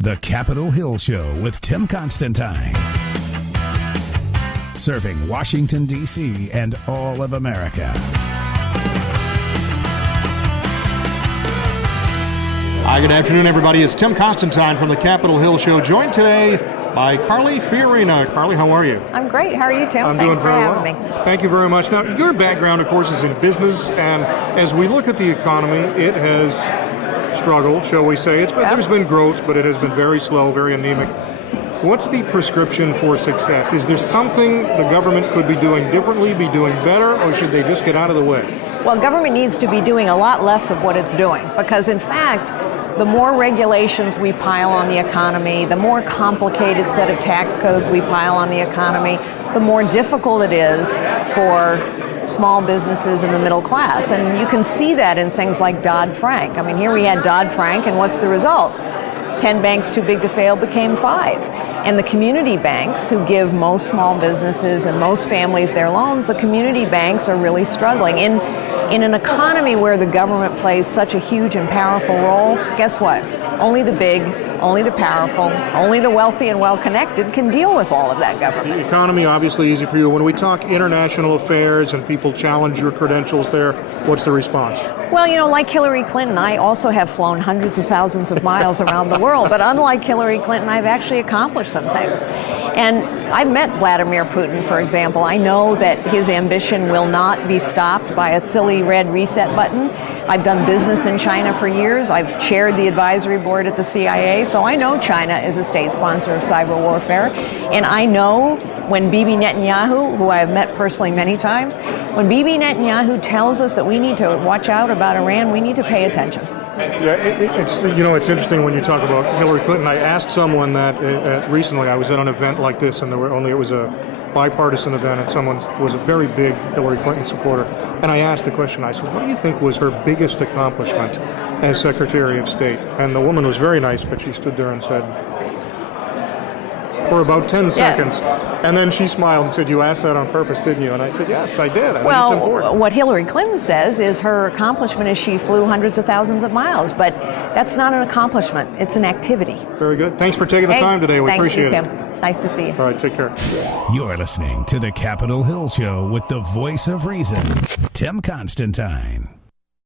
The Capitol Hill Show with Tim Constantine. Serving Washington, D.C. and all of America. Hi, good afternoon, everybody. It's Tim Constantine from the Capitol Hill Show, joined today by Carly Fiorina. Carly, how are you? I'm great. How are you, Tim? I'm Thanks doing for very having well. me. Thank you very much. Now, your background, of course, is in business, and as we look at the economy, it has struggled, shall we say. There's been growth, but it has been very slow, very anemic. What's the prescription for success? Is there something the government could be doing differently, be doing better, or should they just get out of the way? Well, government needs to be doing a lot less of what it's doing because, in fact, the more regulations we pile on the economy, the more complicated set of tax codes we pile on the economy, the more difficult it is for small businesses in the middle class. And you can see that in things like Dodd-Frank. I mean, here we had Dodd-Frank, and what's the result? 10 banks too big to fail became 5. And the community banks, who give most small businesses and most families their loans, the community banks are really struggling. In an economy where the government plays such a huge and powerful role, guess what? Only the big, only the powerful, only the wealthy and well-connected can deal with all of that government. The economy, obviously, easy for you. When we talk international affairs and people challenge your credentials there, what's the response? Well, you know, like Hillary Clinton, I also have flown hundreds of thousands of miles around the world. But unlike Hillary Clinton, I've actually accomplished some things. And I've met Vladimir Putin, for example. I know that his ambition will not be stopped by a silly red reset button. I've done business in China for years. I've chaired the advisory board at the CIA. So I know China is a state sponsor of cyber warfare. And I know when Bibi Netanyahu, who I have met personally many times, when Bibi Netanyahu tells us that we need to watch out about Iran, we need to pay attention. Yeah, it's interesting when you talk about Hillary Clinton. I asked someone that recently. I was at an event like this, and it was a bipartisan event, and someone was a very big Hillary Clinton supporter. And I asked the question. I said, "What do you think was her biggest accomplishment as Secretary of State?" And the woman was very nice, but she stood there and said, for about 10 seconds. And then she smiled and said, "You asked that on purpose, didn't you?" And I said, "Yes, I did. I think it's important." What Hillary Clinton says is her accomplishment is she flew hundreds of thousands of miles. But that's not an accomplishment. It's an activity. Very good. Thanks for taking the time today. We appreciate it. Thank you, Tim. It's nice to see you. All right, take care. You're listening to The Capitol Hill Show with the voice of reason, Tim Constantine.